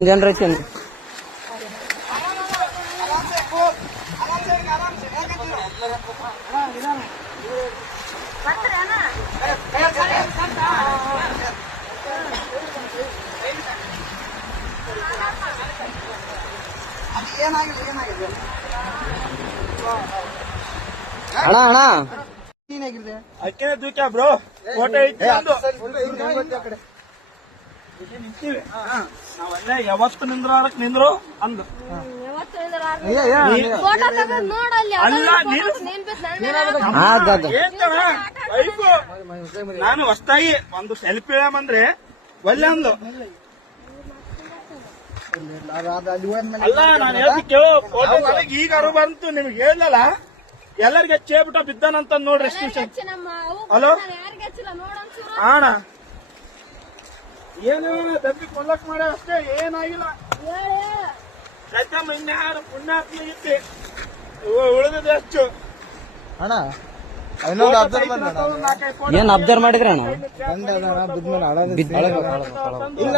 Generation ಅಣ್ಣ ಅಣ್ಣ ಅಕ್ಕೇ ದೂಕ್ಯಾ bro photo ಇಟ್ಟು ನಾವಲ್ಲೇ ಯಾವತ್ತು ನಿಂದ್ರಾಡಕ್ ನಿಂದ್ರು ಅಂದ ಅಲ್ಲ ವೈಫು ನಾನು ಹೊಸ್ತಾಗಿ ಒಂದು ಸೆಲ್ಫಿ ಇಳಮಂದ್ರೆ ಒಲ್ಲೆ ಅಂದ್ಲು. ಅಲ್ಲ ನಾನು ಹೇಳ್ತಿಕ್ಕೆ ಫೋಟೋ ಈಗ ಅರು ಬಂತು ನಿಮ್ಗೆ ಹೇಳಲ್ಲ ಎಲ್ಲರಿಗೆ ಹಚ್ಚೇಬಿಟ್ಟ ಬಿದ್ದಾನಂತ ನೋಡ್ರಿ ಎಸ್ಟಿಷನ್. ಹಲೋ ಅಣ್ಣ ಏನು ದಬ್ಬಿ ಕೊಲ್ಲಕ್ ಮಾಡ ಅಷ್ಟೇ ಏನಾಗಿಲ್ಲ. ಕಚ್ಚಮ್ಮ ಇನ್ಯಾರು ಪುಣ್ಯಾತ್ಮ ಇತ್ತು ಉಳಿದ ಹೆಚ್ಚು ಅಣ್ಣ ಏನ್ ಅಬ್ಸರ್ವ್ ಮಾಡಿದ್ರಿ ಅಣ್ಣ? ಇಲ್ಲ